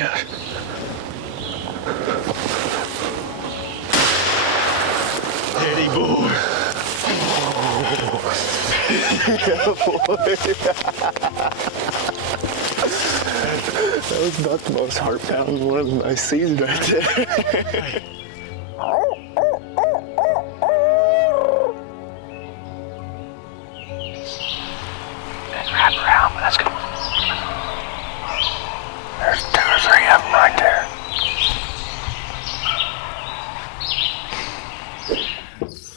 gosh. Teddy boy. Yeah, boy. That was about the most heart-pounding one I've seen right there. Let's wrap around, but let's go. There's 2 or 3 of them right there.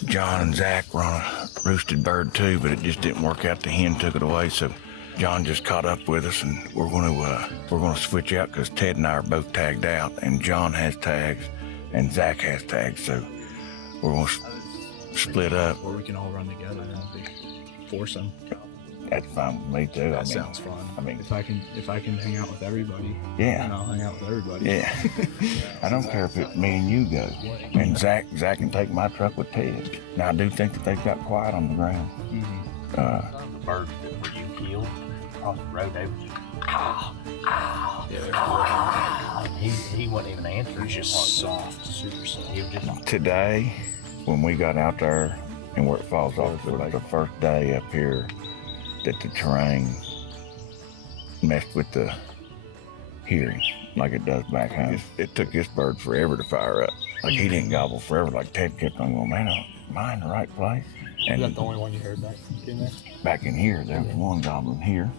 John and Zach were on a roosted bird too, but it just didn't work out. The hen took it away, so John just caught up with us, and we're gonna switch out because Ted and I are both tagged out, and John has tags, and Zach has tags, so we're gonna split up. Or we can all run together and foursome. That's fine with me too. That sounds fun. I mean, if I can hang out with everybody, yeah, then I'll hang out with everybody. Yeah. I don't care if it's me and you go, and Zach can take my truck with Ted. Now I do think that they've got quiet on the ground. The birds that were you killed across the road, they were just he wasn't even answering. He's just soft, super soft. He was just Today, when we got out there and where it falls off, it was like the first day up here that the terrain messed with the hearing like it does back home. It took this bird forever to fire up. Like he didn't gobble forever. Like Ted kept on going, man, am I in the right place? And Is that the only one you heard back in there? back in here, there was one goblin here,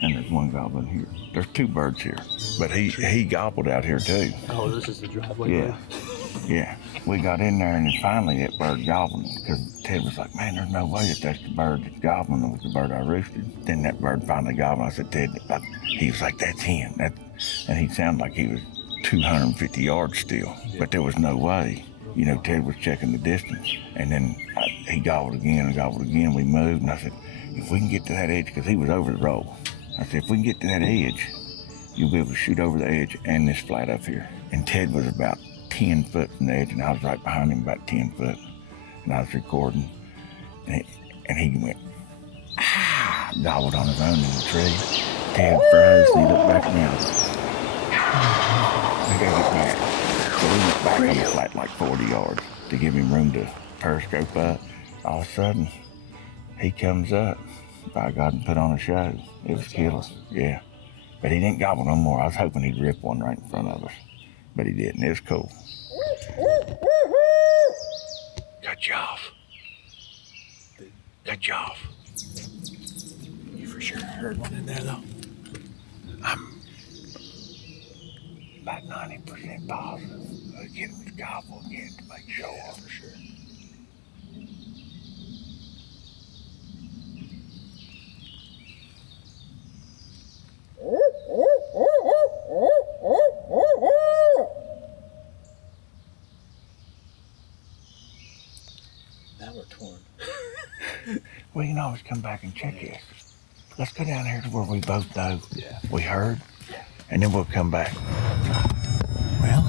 and there's one goblin here. There's 2 birds here, but he gobbled out here too. Oh, this is the driveway. Yeah, yeah. We got in there, and then finally that bird gobbled, because Ted was like, man, there's no way that that's the bird that's gobbling. It was the bird I roosted. Then that bird finally gobbled. I said, Ted, he was like, that's him. And he sounded like he was 250 yards still, but there was no way. You know, Ted was checking the distance, and then he gobbled again and gobbled again. We moved, and I said, if we can get to that edge, because he was over the roll. I said, if we can get to that edge, you'll be able to shoot over the edge and this flat up here. And Ted was about 10 foot from the edge, and I was right behind him about 10 foot, and I was recording, and he went, gobbled on his own in the tree. Ted froze, and he looked back at me, I was like, I gotta get back. So we went back on the flat like 40 yards to give him room to periscope up. All of a sudden, he comes up, by God, and put on a show. It was killer, yeah. But he didn't gobble no more. I was hoping he'd rip one right in front of us, but he didn't. It was cool. Cut you off. Cut you off. You for sure heard one in there though. I'm about 90% positive. Let's get him to gobble again to make sure. Yeah, for sure. Now we're torn. Well, you can always come back and check it. Let's go down here to where we both know we heard, and then we'll come back. Well,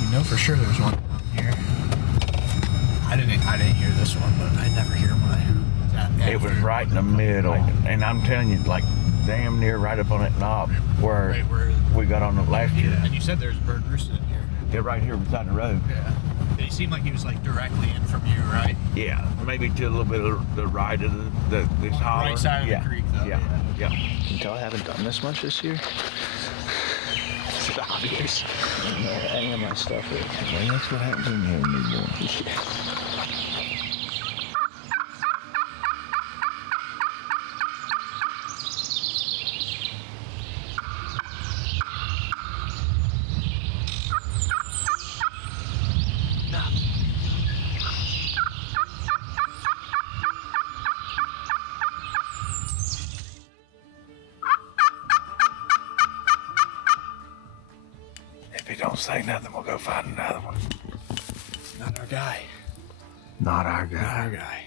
you know for sure there's one here. I didn't hear this one, but I never hear one. It was right in the middle, and I'm telling you, like damn near right up on that knob where we got on the last year. And you said there's a bird roosted in here. Yeah, right here beside the road. Yeah. It seemed like he was like directly in from you, right? Yeah, maybe to a little bit of the right of this holler. Right side of the creek, though. Yeah. You can tell I haven't done this much this year. It's obvious. Any of my stuff is. Well, that's what happens when you have a newborn. If he don't say nothing, we'll go find another one. Not our guy. Not our guy. Not our guy.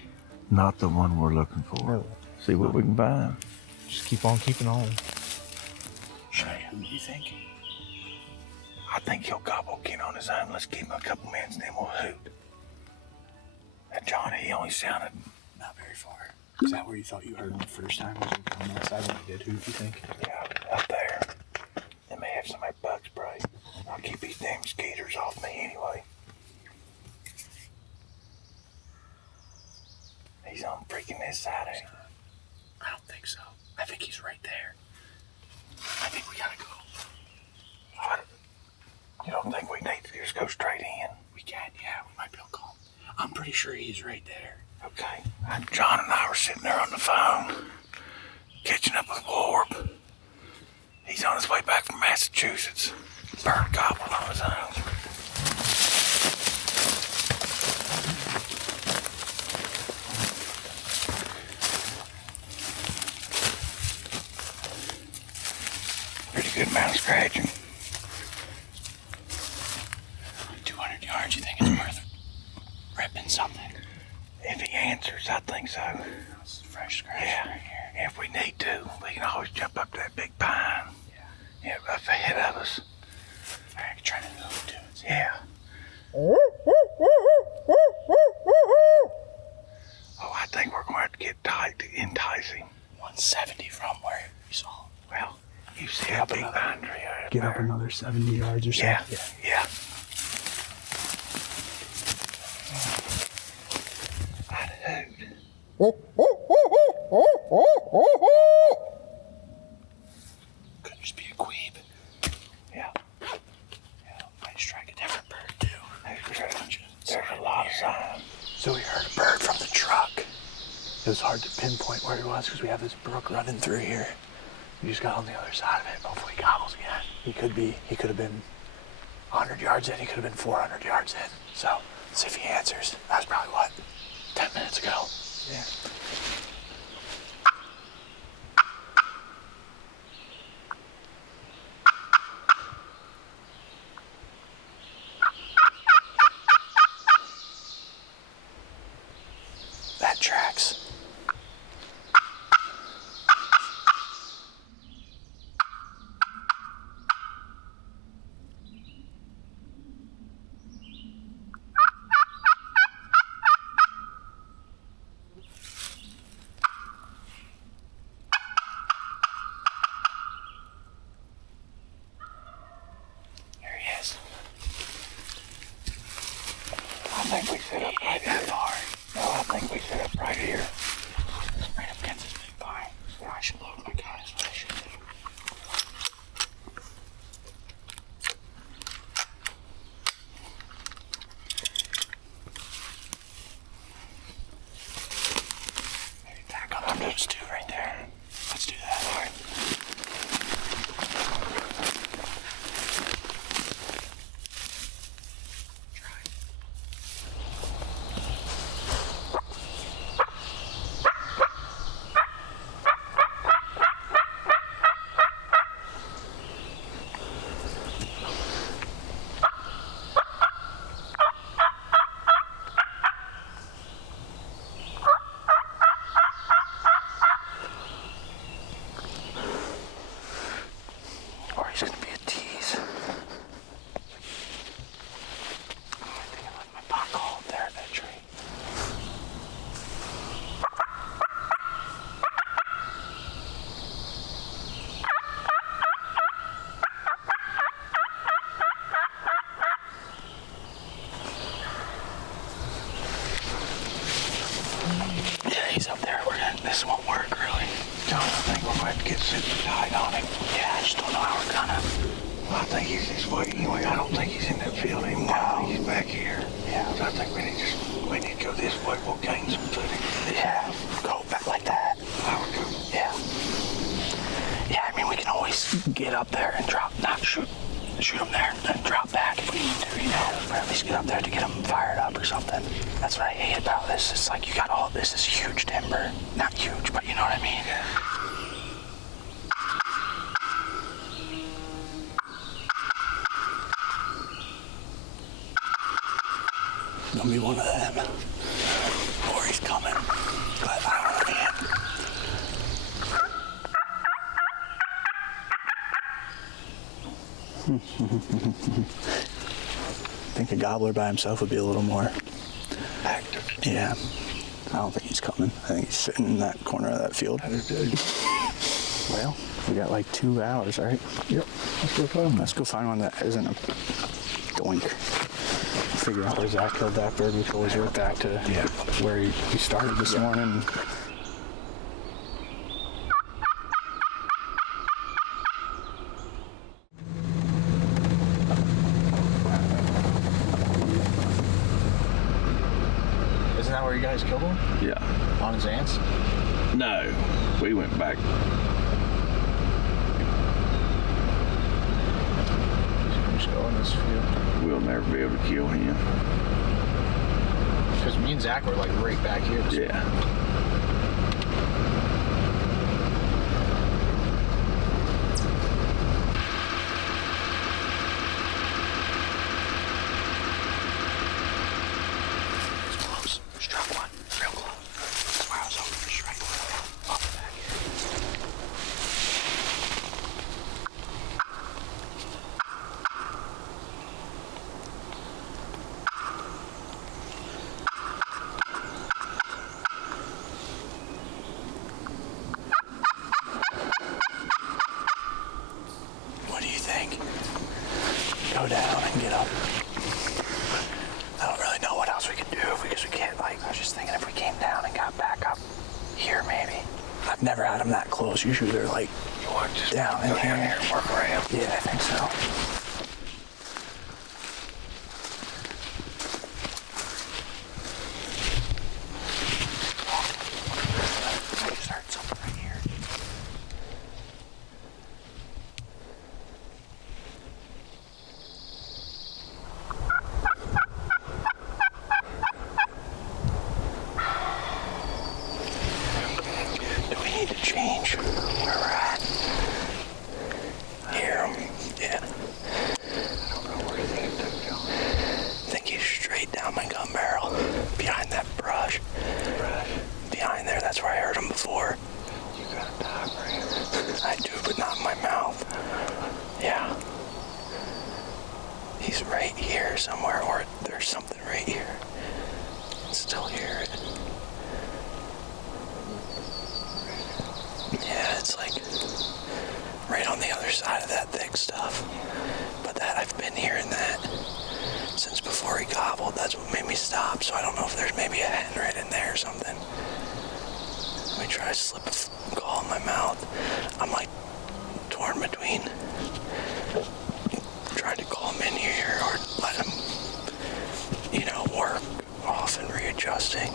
Not the one we're looking for. No. See what we can find. Just keep on keeping on. Shay, who do you think? I think he'll gobble again on his own. Let's give him a couple minutes and then we'll hoot. And Johnny, he only sounded Not very far. Is that where you thought you heard him the first time? Was it on that side when he did hoot, you think? yeah, up there. this side, eh? I don't think so. I think he's right there. I think we gotta go. You don't think we need to just go straight in? We can, yeah. We might be able to call him. I'm pretty sure he's right there. Okay. John and I were sitting there on the phone, catching up with Warp. He's on his way back from Massachusetts. Bird Gobbler on his own. Pretty good amount of scratching. 200 yards, you think it's worth ripping something? If he answers, I think so. It's fresh scratch Yeah. right here. If we need to, we can always jump up to that big pine. Yeah, up ahead of us. I can try to move too. Yeah. Oh, I think we're going to have to get tight to entice him. 170 from where we saw him. Well, you see a big pine tree out Get there. up another 70 yards or so. Yeah. I'd hoot. Could just be a queeb. Yeah. Might strike a different bird too. There's a lot of sign. So we heard a bird from the truck. It was hard to pinpoint where he was because we have this brook running through here. We just got on the other side of it. Hopefully he gobbles again. He could have been 100 yards in. He could have been 400 yards in. So let's see if he answers. That was probably, 10 minutes ago? Yeah. That tracks. There he is. I think we set up right here. No, I think we set up right here. Right up against this big pine. I should load my gun. That's what I should do. Maybe back on those two right there. Let's do that. All right. Or he's going to be a tease. I think I left my pocket hole there in that tree. Yeah, he's up there. This won't work, really. John, I think we're going to get super tight on him. Yeah, I just don't know how we're gonna. I think he's this way anyway. I don't think he's in that field anymore. I think he's back here. Yeah. So I think we need to go this way. We'll gain some footing. Yeah, go back like that. I would go. Yeah. Yeah, I mean, we can always get up there and drop, not shoot him there and drop back if we need to, you know, or at least get up there to get him fired up or something. That's what I hate about this. It's like you got all this is huge timber. Not huge, but you know what I mean? Gonna be one of them. Or he's coming. But I don't know, man. I think a gobbler by himself would be a little more Active. Yeah. I don't think he's coming. I think he's sitting in that corner of that field. Well, we got like 2 hours, right? Yep. Let's go find him. Let's go find one that isn't a doink. Figure out where Zach killed that bird. We can always work back to where he started this morning. you guys killed one? Yeah. On his ants? No, we went back. Just go in this field. We'll never be able to kill him. Because me and Zach were like right back here. Yeah. It's close. Struck one. Real close. That's why I was hoping to strike one off the back here. What do you think? Go down and get up. I don't really know what else we can do because we can't, like, I was just thinking if we came down and got back up here maybe. I've never had them that close. Usually they're like down in here and work around. Yeah, I think so. I just heard something right here. Do we need to change where we're at? Hear him? Yeah. I don't know where you think it took Jon. I think he's straight down my gun barrel. Behind that brush. Behind there, that's where I heard him before. You got a dog for him? I do, but not in my mouth. Yeah. He's right here somewhere, or there's something right here. I can still hear it. Yeah, it's like right on the other side of that thick stuff. But that I've been hearing that since before he gobbled. That's what made me stop. So I don't know if there's maybe a hen right in there or something. Let me try to slip a call in my mouth. I'm like torn between trying to call him in here or let him, you know, work off and readjusting.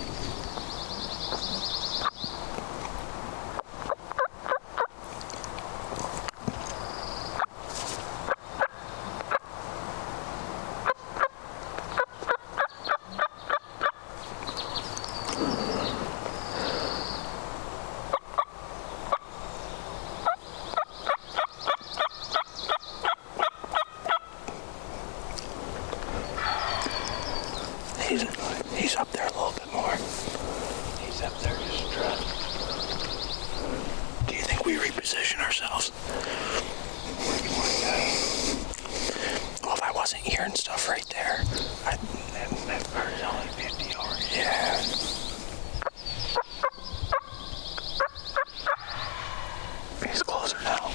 He's up there a little bit more. He's up there just trying. Do you think we reposition ourselves? Well, if I wasn't hearing stuff right there, that bird is only 50 yards. Yeah. He's closer now.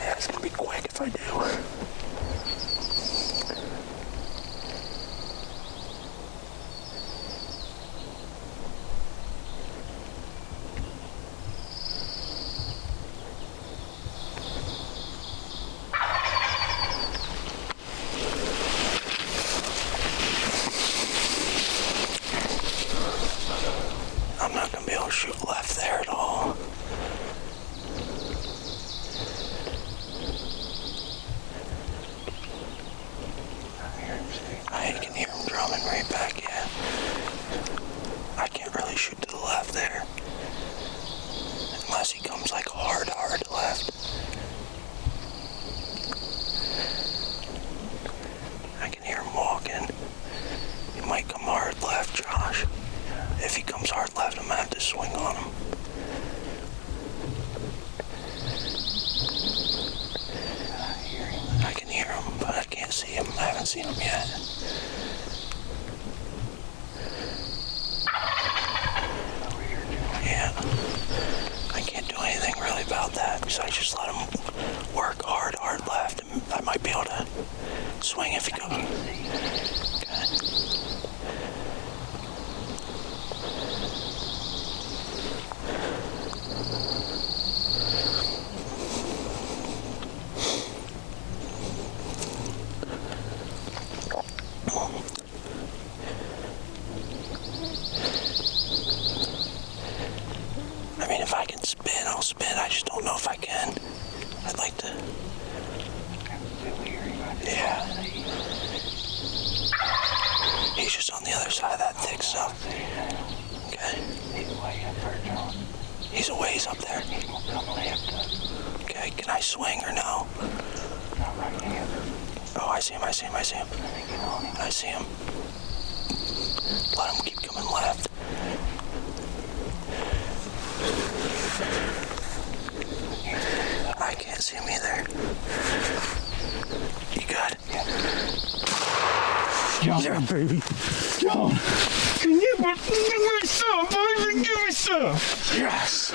Yeah, it's gonna be quick if I do. I'm not gonna be able to shoot left there at all. I can hear him drumming right back, yeah. I can't really shoot to the left there. Unless he comes like hard left. I can hear him walking. He might come hard left, Josh. If he comes hard left, I'm gonna have to swing on him. I can hear him, but I can't see him. I haven't seen him yet. Yeah. I can't do anything really about that besides just let him work hard left. And I might be able to swing if he comes. Okay. I see him. I see him. Let him keep coming left. I can't see him either. You good? Jon, baby. Jon, can you give me some, baby? Give me some. Yes.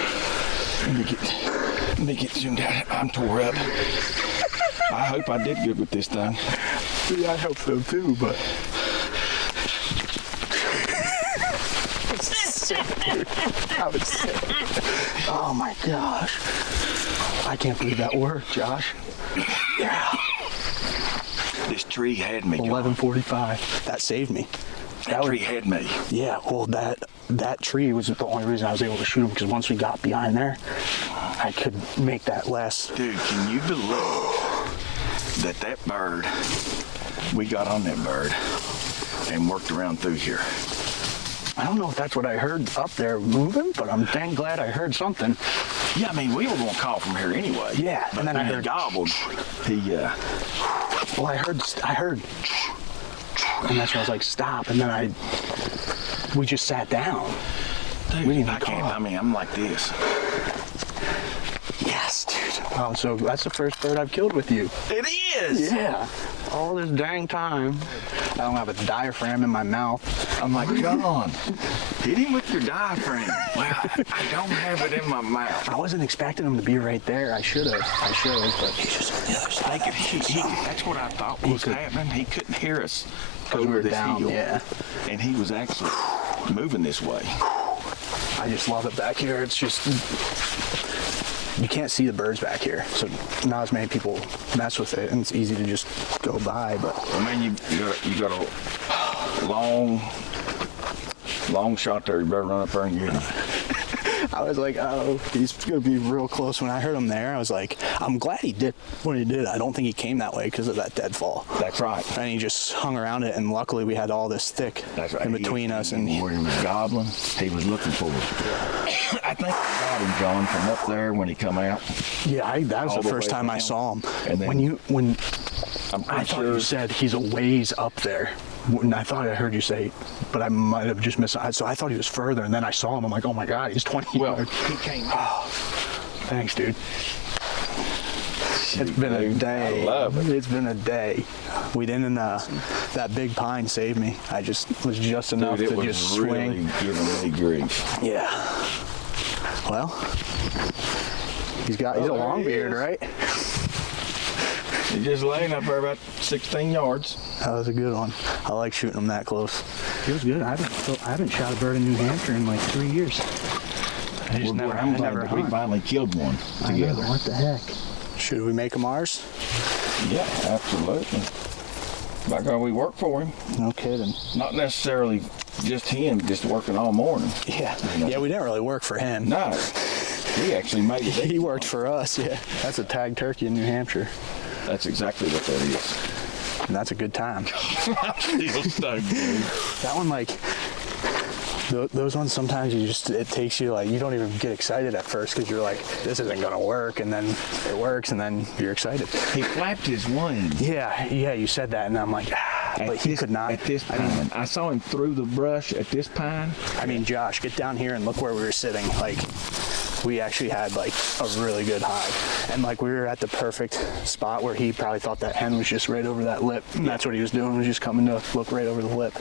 Let me get zoomed out. I'm tore up. I hope I did good with this thing. Yeah, I hope so too, but. I was sick. Oh my gosh. I can't believe that worked, Josh. Yeah. This tree had me, Jon. 11:45. That saved me. That tree had me. Yeah, well, that tree was the only reason I was able to shoot him, because once we got behind there, I could make that last. Dude, can you believe that bird, we got on that bird and worked around through here? I don't know if that's what I heard up there moving, but I'm dang glad I heard something. Yeah, I mean, we were going to call from here anyway. Yeah, but and then I when heard he gobbled. Well, I heard, and that's when I was like, stop, and then we just sat down. Dude, We didn't I can't. I mean, I'm like this. Yes, dude. Oh, so that's the first bird I've killed with you. It is. Yeah. All this dang time. I don't have a diaphragm in my mouth. I'm like, Jon, hit him with your diaphragm. Well, I don't have it in my mouth. I wasn't expecting him to be right there. I should have, but he's just on the other side. That's what I thought was happening. He couldn't hear us Because we were down, hill. yeah. And he was actually moving this way. I just love it back here. It's just, you can't see the birds back here, so not as many people mess with it, and it's easy to just go by. But I mean, you got a long shot there. You better run up there and get him. I was like, oh, he's gonna be real close. When I heard him there, I was like, I'm glad he did what he did. I don't think he came that way because of that deadfall. That's right. And he just hung around it, and luckily we had all this thick in between us. And where he was gobbling, he was looking for us. I think I got him, Jon, from up there when he come out. yeah, that was the first time I saw him. And then I thought you said he's a ways up there. And I thought I heard you say, but I might have just missed. So I thought he was further, and then I saw him. I'm like, oh my God, he's 20 yards. He came. Oh, thanks, dude. It's been a day. I love it. It's been a day. We didn't. That big pine saved me. I just was just enough Dude, to just swing. Really giving me grief. Yeah. Well, he's a longbeard, right? He's just laying up there about 16 yards. That was a good one. I like shooting them that close. It was good. I haven't shot a bird in New Hampshire in like 3 years. I just never We finally killed one together. What the heck? Should we make them ours? Yeah, absolutely. By God, we work for him. No kidding. Not necessarily just him, just working all morning. Yeah. Yeah, we didn't really work for him. No. He actually made it. He worked for us, yeah. That's a tag turkey in New Hampshire. That's exactly what that is. And that's a good time. Still stoked, dude. That one, like, those ones sometimes it takes you, like, you don't even get excited at first because you're like, this isn't gonna work, and then it works, and then you're excited. He flapped his wings. Yeah, you said that, and I'm like, but he could not. At this pine. I saw him through the brush at this pine. I mean, Josh, get down here and look where we were sitting. Like, we actually had like a really good hide, and like we were at the perfect spot where he probably thought that hen was just right over that lip, and that's what he was doing, was just coming to look right over the lip.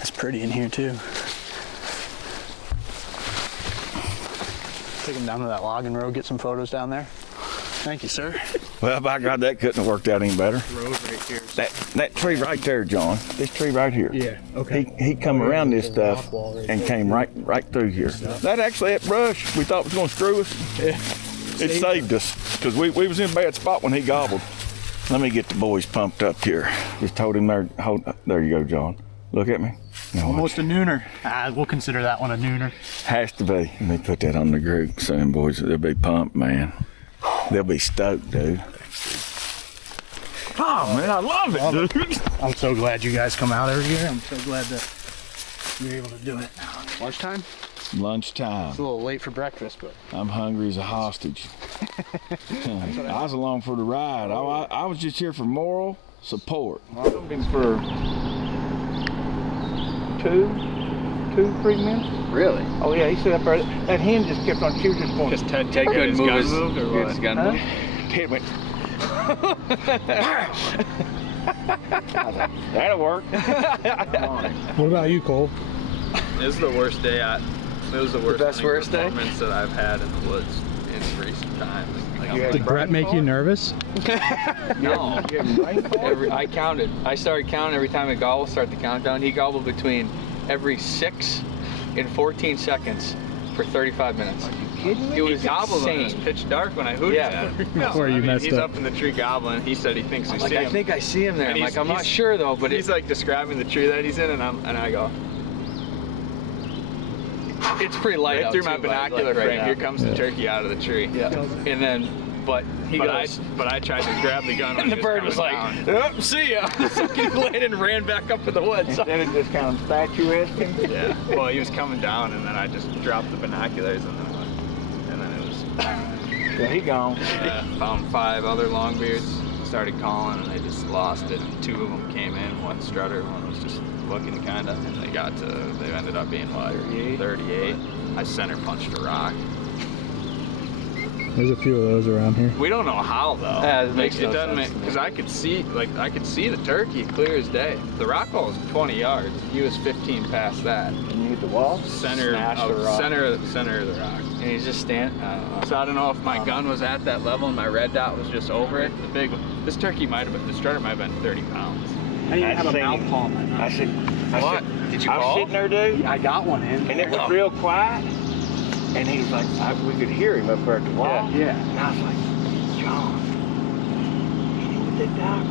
It's pretty in here too. Take him down to that logging road, get some photos down there. Thank you, sir. Well, by God, that couldn't have worked out any better. Road right here. That tree right there, Jon. This tree right here. Yeah. Okay. He come around this stuff and came right through here. That actually, that brush we thought was going to screw us. Yeah. It saved us because we was in a bad spot when he gobbled. Let me get the boys pumped up here. Just told him there. There you go, Jon. Look at me. Now Almost a nooner. We'll consider that one a nooner. has to be. Let me put that on the group. So them boys, they'll be pumped, man. They'll be stoked, dude. Oh, man, I love it, dude. I'm so glad you guys come out every year. I'm so glad that you're able to do it. Lunchtime? Lunchtime. It's a little late for breakfast, but I'm hungry as a hostage. I was along for the ride. I was just here for moral support. Looking for 3 minutes. Really? Oh yeah, he stood up there. That hen just kept on. She was just going. Just Ted couldn't move his gun move. Ted went. That'll work. what about you, Cole? It was the worst day. It was the worst day performance that I've had in the woods in recent times. Did Brett make you nervous? No. I counted. I started counting every time it gobbled. Start the countdown. He gobbled between every 6 and 14 seconds for 35 minutes. It was gobbling. It was insane. pitch dark when I hooted at him. Before you messed he's up. up in the tree gobbling. He said he thinks we see him. I think I see him there. And I'm not sure though, but he's like describing the tree that he's in, and I go. It's pretty light Right out through too, my binocular right frame. now. Here comes the turkey out of the tree. Yeah. And then, but I tried to grab the gun. and the bird was like, "Oh, see ya." So he landed and ran back up to the woods. Then it just kind of statuesque. Yeah. Well, he was coming down, and then I just dropped the binoculars, and then it was. Yeah, he gone. Found 5 other longbeards. Started calling, and they just lost it. And 2 of them came in. One strutter, one was just looking kind of, and they ended up being what? 38. I center punched a rock. There's a few of those around here. We don't know how though. Yeah, it makes no doesn't sense. because I could see the turkey clear as day. The rock wall was 20 yards. He was 15 past that. Can you hit the wall? Center of the rock. And he's just standing. So I don't know if my gun was at that level and my red dot was just over it. The big one. This turkey the strutter might have been 30 pounds. I didn't have a mouth palm. I said, What? Did you I was call? sitting there, dude, I got one in. and it was real quiet. And he was like, we could hear him up there at the wall. Yeah. And I was like, John, hit him with that dog.